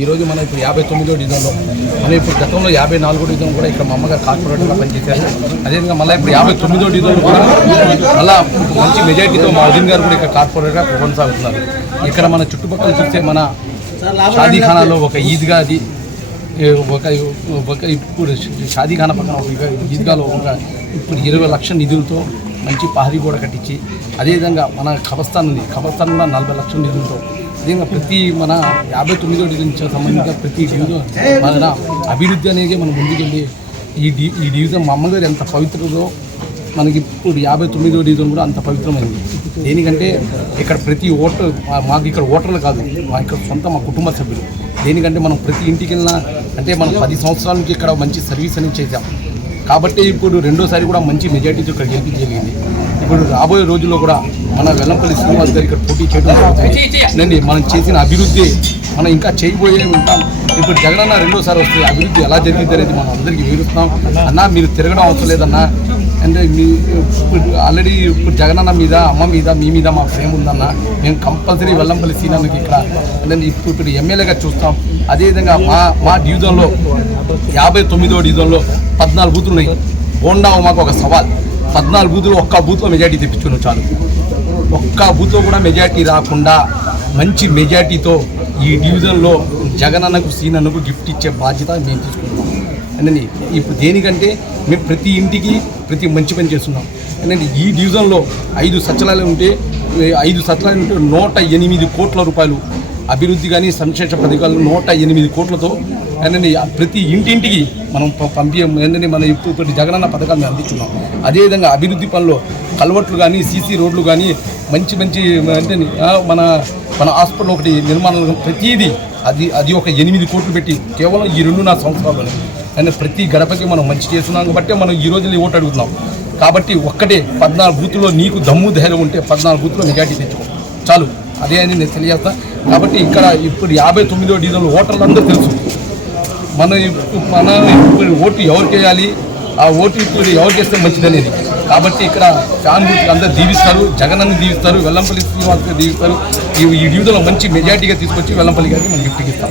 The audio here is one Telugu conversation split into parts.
ఈరోజు మనం ఇప్పుడు 59వ డివిజన్లో మనం ఇప్పుడు గతంలో 54వ డివిజన్ కూడా ఇక్కడ మా అమ్మగారు కార్పొరేటర్గా పనిచేశారు. అదేవిధంగా మళ్ళీ ఇప్పుడు 59వ డివిజన్ కూడా మళ్ళీ మంచి మెజారిటీతో మా వదిన గారు కూడా ఇక్కడ కార్పొరేటర్గా కొనసాగుతున్నారు. ఇక్కడ మన చుట్టుపక్కల చూస్తే మన షాదీఖానాలో ఒక ఈద్గా అది ఒక ఇప్పుడు షాదీఖానా పక్కన ఒక ఈద్గాలో ఇప్పుడు 20 లక్షల నిధులతో మంచి పహరీ కూడా కట్టించి, అదేవిధంగా మన ఖబర్స్థాన్ ఉంది, ఖబర్స్థాన్లో 40 లక్షల నిధులతో, అదేవిధంగా ప్రతి మన 59వ డివిజన్ సంబంధించిన ప్రతి డివిజన్ మన అభివృద్ధి అనేది మనం ముందుకెళ్ళి ఈ డివిజన్ మా అమ్మగారు ఎంత పవిత్రదో మనకి ఇప్పుడు 59వ డివిజన్ కూడా అంత పవిత్రమైంది. దేనికంటే ఇక్కడ ప్రతి ఓటర్ మాకు ఇక్కడ ఓటర్లు కాదు, మా ఇక్కడ మా కుటుంబ సభ్యులు. దేనికంటే మనం ప్రతి ఇంటికి వెళ్ళినా అంటే మనం 10 సంవత్సరాల నుంచి ఇక్కడ మంచి సర్వీస్ అనేది చేసాం కాబట్టి ఇప్పుడు రెండోసారి కూడా మంచి మెజార్టీతో ఇక్కడ గెలిపించగలిగింది. ఇప్పుడు రాబోయే రోజుల్లో కూడా మన వెల్లంపల్లి శ్రీనివాస్ గారు ఇక్కడ పోటీ చేయడం మనం చేసిన అభివృద్ధి మనం ఇంకా చేయబోయే ఉంటాం. ఇప్పుడు జగనన్న రెండోసారి వస్తే అభివృద్ధి ఎలా జరిగింది అనేది మనం అందరికీ వివరిస్తున్నాం. అన్న మీరు తిరగడం అవసరం లేదన్నా, అంటే మీ ఆల్రెడీ ఇప్పుడు జగనన్న మీద అమ్మ మీద మీ మీద మా ప్రేమ ఉందన్న, మేము కంపల్సరీ వెల్లంపల్లి శ్రీనివాస్కి ఇక్కడ అంటే ఇప్పుడు ఎమ్మెల్యేగా చూస్తాం. అదేవిధంగా మా డివిజన్లో 59వ డివిజన్లో 14 బూతులు ఉన్నాయి. బోండా మాకు ఒక సవాల్, 14 బూతులు ఒక్క బూత్లో మెజార్టీ తెప్పించుకున్నాం చాలు. ఒక్క బూత్లో కూడా మెజార్టీ రాకుండా మంచి మెజార్టీతో ఈ డివిజన్లో జగనన్నకు సీనన్నకు గిఫ్ట్ ఇచ్చే బాధ్యత మేము తీసుకుంటున్నాం. అంటే ఇప్పుడు దేనికంటే మేము ప్రతి ఇంటికి ప్రతి మంచి పని చేస్తున్నాం. ఎందుకంటే ఈ డివిజన్లో 5 సచివాలయాలు ఉంటే 108 కోట్ల రూపాయలు అభివృద్ధి కానీ సంక్షేమ పథకాలు 108 కోట్లతో ఏంటంటే ప్రతి ఇంటింటికి మనం ఏంటంటే మన ఇప్పుడు జగనన్న పథకాలను అందించున్నాం. అదేవిధంగా అభివృద్ధి పనులు కల్వర్ట్లు కానీ సీసీ రోడ్లు కానీ మంచి అంటే మన హాస్పిటల్ ఒకటి నిర్మాణం ప్రతిదీ అది ఒక 8 కోట్లు పెట్టి కేవలం ఈ 2.5 సంవత్సరాల్లోనే అంటే ప్రతి గడపకి మనం మంచి చేస్తున్నాం కాబట్టి మనం ఈ రోజుల్లో ఓటు అడుగుతున్నాం. కాబట్టి ఒక్కటే 14 బూతుల్లో నీకు దమ్ము ధైర్యం ఉంటే 14 బూతుల్లో మెజార్టీ తెచ్చుకో చాలు, అదే అని నేను తెలియజేస్తాను. కాబట్టి ఇక్కడ ఇప్పుడు 59వ డివిజన్లో ఓటర్లు అందరూ తెలుసు మన ఇప్పుడు ఓటు ఎవరికి వేయాలి, ఆ ఓటు ఇప్పుడు ఎవరికి వేస్తే మంచిదనేది. కాబట్టి ఇక్కడ ఫ్యాన్ బూత్లు అందరూ దీవిస్తారు, జగనన్ని దీవిస్తారు, వెల్లంపల్లి శ్రీనివాస్ గారు దీవిస్తారు. ఈ డివిజన్లో మంచి మెజార్టీగా తీసుకొచ్చి వెల్లంపల్లి గారికి మనం గిఫ్ట్కి ఇస్తాం.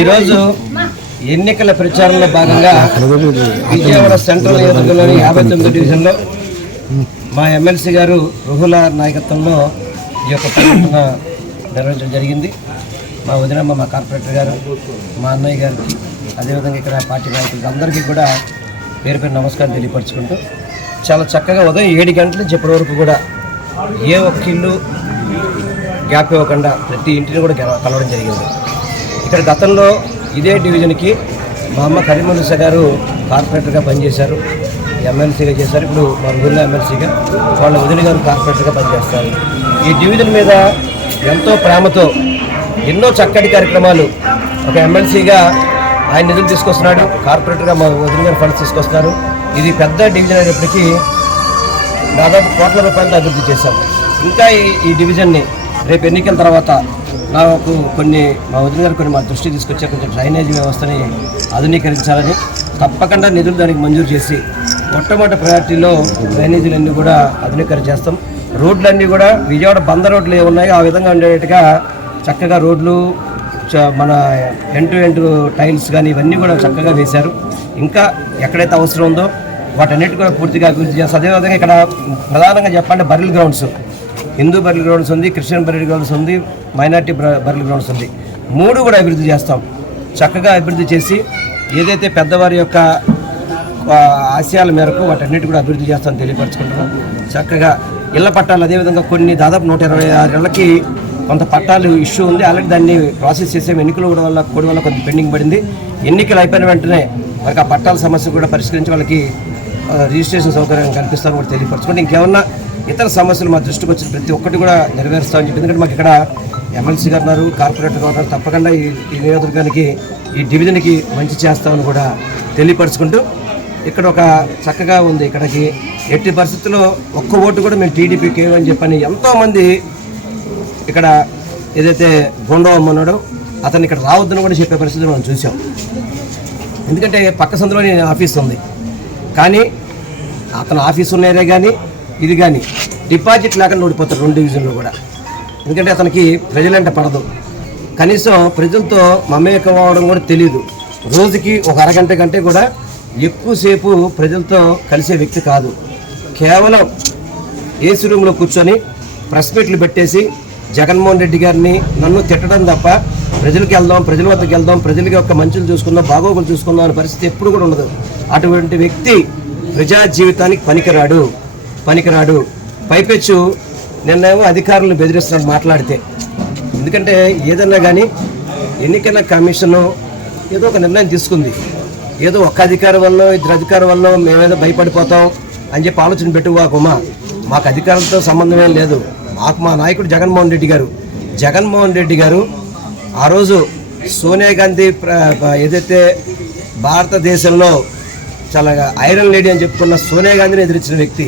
ఈరోజు ఎన్నికల ప్రచారంలో భాగంగా విజయవాడ సెంట్రల్ నియోజకవర్గంలోని 59వ డివిజన్లో మా ఎమ్మెల్సీ గారు రుహుల నాయకత్వంలో ఈ యొక్క పర్యటన నిర్వహించడం జరిగింది. మా వదినమ్మ, మా కార్పొరేటర్ గారు, మా అన్నయ్య గారికి, అదేవిధంగా ఇక్కడ పార్టీ నాయకులకి అందరికీ కూడా పేరు పేరు నమస్కారం తెలియపరచుకుంటూ చాలా చక్కగా ఉదయం 7 గంటల నుంచి ఇప్పటి వరకు కూడా ఏ ఒక్క ఇల్లు గ్యాప్ ఇవ్వకుండా ప్రతి ఇంటిని కూడా కలవడం జరిగింది. ఇక్కడ గతంలో ఇదే డివిజన్కి మా అమ్మ కరీమునిస గారు కార్పొరేటర్గా పనిచేశారు, ఎమ్మెల్సీగా చేశారు. ఇప్పుడు మా ఊళ్ళో ఎమ్మెల్సీగా, వాళ్ళ వదిన గారు కార్పొరేటర్గా పనిచేస్తారు. ఈ డివిజన్ మీద ఎంతో ప్రేమతో ఎన్నో చక్కటి కార్యక్రమాలు ఒక ఎమ్మెల్సీగా ఆయన నిధులు తీసుకొస్తున్నాడు, కార్పొరేటర్గా మా వదిన గారు ఫండ్స్ తీసుకొస్తున్నారు. ఇది పెద్ద డివిజన్ అయినప్పటికీ దాదాపు కోట్ల రూపాయలతో అభివృద్ధి చేశాం. ఇంకా ఈ డివిజన్ని రేపు ఎన్నికల తర్వాత నాకు మా వదిన గారు కొన్ని మా దృష్టి తీసుకొచ్చే కొంచెం డ్రైనేజ్ వ్యవస్థని ఆధునీకరించాలని తప్పకుండా నిధులు దానికి మంజూరు చేసి మొట్టమొదటి ప్రయారిటీలో డ్రైనేజీలన్నీ కూడా ఆధునీకరణ చేస్తాం. రోడ్లన్నీ కూడా విజయవాడ బందర్ రోడ్లు ఏ ఉన్నాయో ఆ విధంగా ఉండేట్టుగా చక్కగా రోడ్లు మన ఎంటు టైల్స్ కానీ ఇవన్నీ కూడా చక్కగా వేశారు. ఇంకా ఎక్కడైతే అవసరం ఉందో వాటన్నిటి కూడా పూర్తిగా అభివృద్ధి చేస్తారు. అదేవిధంగా ఇక్కడ ప్రధానంగా చెప్పాలంటే బర్రెల్ గ్రౌండ్స్, హిందూ బర్రెల్ గ్రౌండ్స్ ఉంది, క్రిస్టియన్ బర్రెల్ గ్రౌండ్స్ ఉంది, మైనార్టీ బర్రెల్ గ్రౌండ్స్ ఉంది. 3 కూడా అభివృద్ధి చేస్తాం. చక్కగా అభివృద్ధి చేసి ఏదైతే పెద్దవారి యొక్క ఆశయాల మేరకు వాటన్నిటి కూడా అభివృద్ధి చేస్తామని తెలియపరచుకుంటున్నాం. చక్కగా ఇళ్ల పట్టాలు అదేవిధంగా కొన్ని దాదాపు 126 ఇళ్లకి కొంత పట్టాలు ఇష్యూ ఉంది. ఆల్రెడీ దాన్ని ప్రాసెస్ చేసాం. ఎన్నికల వల్ల కొంత పెండింగ్ పడింది. ఎన్నికలు అయిపోయిన వెంటనే మనకి ఆ పట్టాల సమస్య కూడా పరిష్కరించి వాళ్ళకి రిజిస్ట్రేషన్ సౌకర్యం కల్పిస్తామని కూడా తెలియపరచుకుంటే ఇంకేమన్నా ఇతర సమస్యలు మా దృష్టికి వచ్చిన ప్రతి ఒక్కటి కూడా నెరవేరుస్తామని చెప్పి, ఎందుకంటే మాకు ఇక్కడ ఎమ్మెల్సీ గారు ఉన్నారు, కార్పొరేటర్గా ఉన్నారు, తప్పకుండా ఈ నియోజకవర్గానికి ఈ డివిజన్కి మంచి చేస్తామని కూడా తెలియపరచుకుంటూ ఇక్కడ ఒక చక్కగా ఉంది. ఇక్కడికి ఎట్టి పరిస్థితుల్లో ఒక్క ఓటు కూడా మేము టీడీపీకి ఏమని చెప్పని ఎంతోమంది ఇక్కడ ఏదైతే గొండవమ్మ ఉన్నాడో అతను ఇక్కడ రావద్దని కూడా చెప్పే పరిస్థితులు మనం చూసాం. ఎందుకంటే పక్క సందులోనే ఆఫీస్ ఉంది, కానీ అతను ఆఫీస్ ఉన్నారే కానీ ఇది కానీ డిపాజిట్ లేకుండా ఓడిపోతారు 2 డివిజన్లు కూడా. ఎందుకంటే అతనికి ప్రజలంటే పడదు. కనీసం ప్రజలతో మమేకం అవడం కూడా తెలియదు. రోజుకి ఒక అరగంట కంటే కూడా ఎక్కువసేపు ప్రజలతో కలిసే వ్యక్తి కాదు. కేవలం ఏసీ రూమ్లో కూర్చొని ప్రెస్ మీట్లు పెట్టేసి జగన్మోహన్ రెడ్డి గారిని నన్ను తిట్టడం తప్ప ప్రజలకు వెళ్దాం, ప్రజల వద్దకు వెళ్దాం, ప్రజలకి యొక్క మంచులు చూసుకుందాం, బాగోగులు చూసుకుందాం అనే పరిస్థితి ఎప్పుడు కూడా ఉండదు. అటువంటి వ్యక్తి ప్రజా జీవితానికి పనికిరాడు. పైపెచ్చు నిన్నేమో అధికారులను బెదిరిస్తున్నాడు మాట్లాడితే. ఎందుకంటే ఏదన్నా కానీ ఎన్నికల కమిషను ఏదో ఒక నిర్ణయం తీసుకుంది. ఏదో ఒక్క అధికారి వల్ల, ఇద్దరు అధికారి వల్ల మేమేదో భయపడిపోతాం అని చెప్పి ఆలోచన పెట్టుకోకుమా. మాకు అధికారులతో సంబంధం ఏం లేదు. మాకు మా నాయకుడు జగన్మోహన్ రెడ్డి గారు ఆ రోజు సోనియా గాంధీ ఏదైతే భారతదేశంలో చాలా ఐరన్ లేడీ అని చెప్పుకున్న సోనియా గాంధీని ఎదిరించిన వ్యక్తి.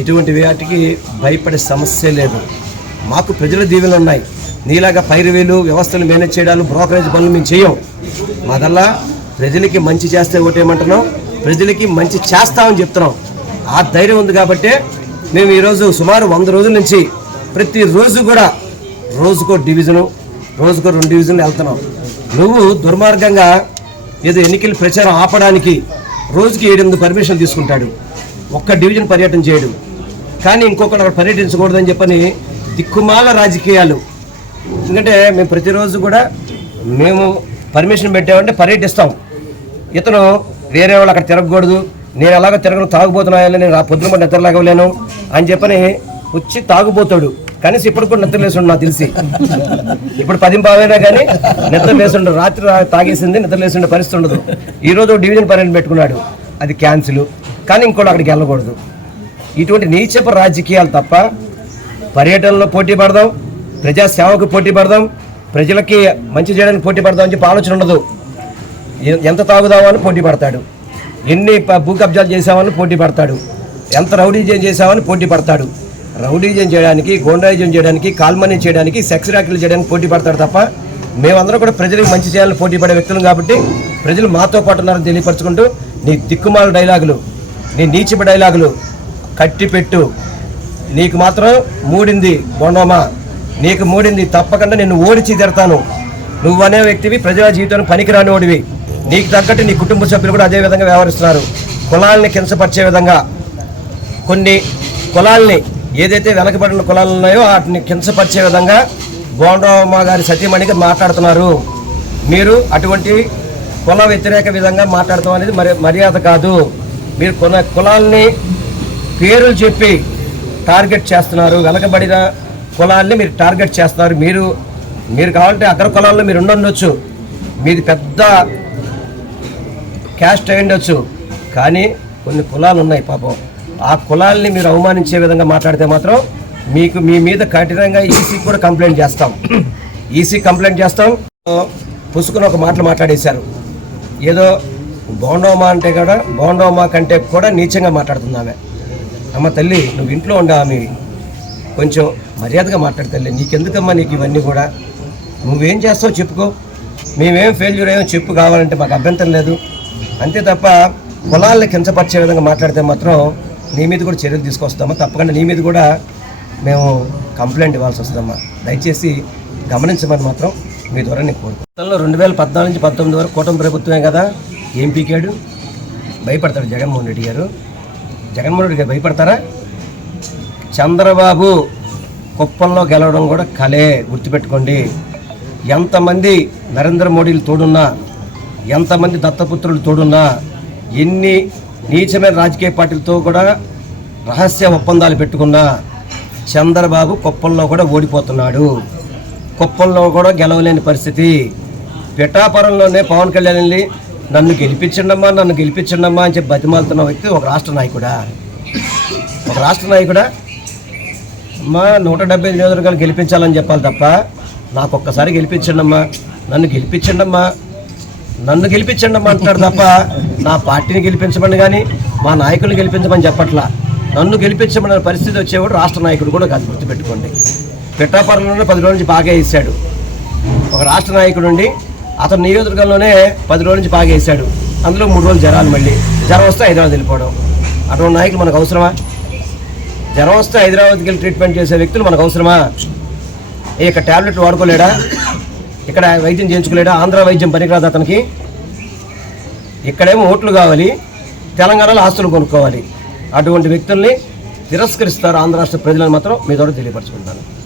ఇటువంటి వాటికి భయపడే సమస్య లేదు. మాకు ప్రజల దీవెనలు ఉన్నాయి. నీలాగా పైరువేలు వ్యవస్థలు మేనేజ్ చేయడాలు, బ్రోకరేజ్ పనులు మేము చేయం. మాదల్లా ప్రజలకి మంచి చేస్తే ఓటేయమంటున్నాం, ప్రజలకి మంచి చేస్తామని చెప్తున్నాం. ఆ ధైర్యం ఉంది కాబట్టే మేము ఈరోజు సుమారు 100 రోజుల నుంచి ప్రతిరోజు కూడా రోజుకో 2 డివిజన్లు వెళ్తున్నాం. నువ్వు దుర్మార్గంగా ఏదో ఎన్నికల ప్రచారం ఆపడానికి రోజుకి 7-8 పర్మిషన్లు తీసుకుంటాడు. ఒక్క డివిజన్ పర్యటన చేయడు. కానీ ఇంకొకటి అక్కడ పర్యటించకూడదని చెప్పని దిక్కుమాల రాజకీయాలు. ఎందుకంటే మేము ప్రతిరోజు కూడా మేము పర్మిషన్ పెట్టామంటే పర్యటిస్తాం. ఇతను వేరే వాళ్ళు అక్కడ తిరగకూడదు, నేను ఎలాగో తిరగను, తాగుబోతున్నాయని నేను ఆ పొద్దున కూడా నిద్రలాగలేను అని చెప్పని వచ్చి తాగుపోతాడు. కనీసం ఇప్పుడు కూడా నిద్ర లేసుండు నాకు తెలిసి. ఇప్పుడు 10 కానీ నిద్ర లేసుండు. రాత్రి తాగేసింది నిద్ర లేసుండే పరిస్థితి ఉండదు. ఈరోజు డివిజన్ పర్యటన పెట్టుకున్నాడు, అది క్యాన్సిల్. కానీ ఇంకోటి అక్కడికి వెళ్ళకూడదు. ఇటువంటి నీచపు రాజకీయాలు తప్ప పర్యటనలో పోటీ పడదాం, ప్రజాసేవకు పోటీ పడదాం, ప్రజలకి మంచి చేయడానికి పోటీ పడదాం అని చెప్పి ఆలోచన ఉండదు. ఎంత తాగుదామని పోటీ పడతాడు, ఎన్ని భూ కబ్జాలు చేసామని పోటీ పడతాడు, ఎంత రౌడీజం చేసామని పోటీ పడతాడు. రౌడీజం చేయడానికి, గోండాయిజం చేయడానికి, కాల్మనీ చేయడానికి, సెక్స్ ర్యాకెట్లు చేయడానికి పోటీ పడతాడు తప్ప మేమందరం కూడా ప్రజలకు మంచి చేయాలని పోటీ పడే వ్యక్తులు కాబట్టి ప్రజలు మాతో పాటు ఉన్నారని తెలియపరచుకుంటూ నీ దిక్కుమాల డైలాగులు, నీ నీచిప డైలాగులు కట్టిపెట్టు. నీకు మాత్రం మూడింది బొండోమా, నీకు మూడింది. తప్పకుండా నిన్ను ఓడిచి తిడతాను. నువ్వు అనే వ్యక్తివి ప్రజల జీవితానికి పనికిరాని ఓడివి. నీకు తగ్గట్టు నీ కుటుంబ సభ్యులు కూడా అదే విధంగా వ్యవహరిస్తున్నారు. కులాలని కించపరిచే విధంగా, కొన్ని కులాలని ఏదైతే వెనకబడిన కులాలు ఉన్నాయో వాటిని కించపరిచే విధంగా బోండమ్మ గారి సతీమణిగా మాట్లాడుతున్నారు. మీరు అటువంటి కుల వ్యతిరేక విధంగా మాట్లాడటం అనేది మర్యాద కాదు. మీరు కులాలని పేర్లు చెప్పి టార్గెట్ చేస్తున్నారు. వెనకబడిన కులాల్ని మీరు టార్గెట్ చేస్తున్నారు. మీరు కావాలంటే అగ్ర కులాల్లో మీరు ఉండొచ్చు, మీది పెద్ద క్యాస్ట్ అయి ఉండొచ్చు. కానీ కొన్ని కులాలు ఉన్నాయి పాపం. ఆ కులాల్ని మీరు అవమానించే విధంగా మాట్లాడితే మాత్రం మీ మీద కఠినంగా ఈసీకి కూడా కంప్లైంట్ చేస్తాం. పుసుకుని ఒక మాటలు మాట్లాడేశారు. ఏదో బోండోమా అంటే కూడా బోండోమా కంటే కూడా నీచంగా మాట్లాడుతుంది ఆమె. అమ్మ తల్లి, నువ్వు ఇంట్లో ఆమె కొంచెం మర్యాదగా మాట్లాడు తల్లి. నీకెందుకమ్మా నీకు ఇవన్నీ కూడా? నువ్వేం చేస్తావు చెప్పుకో, మేమేం ఫెయిల్యూర్ అయ్యామో చెప్పు, కావాలంటే మాకు అభ్యంతరం లేదు. అంతే తప్ప కులాలని కించపరిచే విధంగా మాట్లాడితే మాత్రం నీ మీద కూడా చర్యలు తీసుకొస్తామా. తప్పకుండా నీ మీద కూడా మేము కంప్లైంట్ ఇవ్వాల్సి వస్తుందమ్మా. దయచేసి గమనించమని మాత్రం మీ ద్వారా నేను కోరుకుంటాను. 2014 నుంచి 19 వరకు కూటమి ప్రభుత్వమే కదా. ఏం పీకాడు? భయపడతాడు జగన్మోహన్ రెడ్డి గారు భయపడతారా? చంద్రబాబు కుప్పంలో గెలవడం కూడా కలే, గుర్తుపెట్టుకోండి. ఎంతమంది నరేంద్ర మోడీలు తోడున్నా, ఎంతమంది దత్తపుత్రులు తోడున్నా, ఎన్ని నీచమైన రాజకీయ పార్టీలతో కూడా రహస్య ఒప్పందాలు పెట్టుకున్నా చంద్రబాబు కుప్పంలో కూడా ఓడిపోతున్నాడు. కుప్పంలో కూడా గెలవలేని పరిస్థితి. పిఠాపురంలోనే పవన్ కళ్యాణ్ వెళ్ళి నన్ను గెలిపించండమ్మా అని చెప్పి బతిమాలుతున్న వ్యక్తి ఒక రాష్ట్ర నాయకుడా? అమ్మా 170 నియోజకవర్గాలు గెలిపించాలని చెప్పాలి తప్ప నాకు ఒక్కసారి గెలిపించండమ్మా, నన్ను గెలిపించండమ్మా అంటున్నాడు తప్ప నా పార్టీని గెలిపించమని కానీ మా నాయకుల్ని గెలిపించమని చెప్పట్లా. నన్ను గెలిపించమన్న పరిస్థితి వచ్చేవాడు రాష్ట్ర నాయకుడు కూడా కాదు, గుర్తుపెట్టుకోండి. పిఠాపురంలోనే 10 రోజుల నుంచి బాగా వేసాడు ఒక రాష్ట్ర నాయకుడు ఉండి. అతను నియోజకవర్గంలోనే 10 రోజుల నుంచి బాగా వేసాడు. అందులో 3 రోజులు జ్వరాలు, మళ్ళీ జ్వరం వస్తే హైదరాబాద్ వెళ్ళిపోవడం. అటువంటి నాయకులు మనకు అవసరమా? జ్వరం వస్తే హైదరాబాద్కి వెళ్ళి ట్రీట్మెంట్ చేసే వ్యక్తులు మనకు అవసరమా? ఇక ట్యాబ్లెట్లు వాడుకోలేడా? ఇక్కడ వైద్యం చేయించుకోలేడా? ఆంధ్ర వైద్యం పనికిరాదు అతనికి. ఇక్కడేమో ఓట్లు కావాలి, తెలంగాణలో ఆస్తులు కొనుక్కోవాలి. అటువంటి వ్యక్తుల్ని తిరస్కరిస్తారు ఆంధ్ర రాష్ట్ర ప్రజలను మాత్రం మీ ద్వారా తెలియపరచుకుంటాను.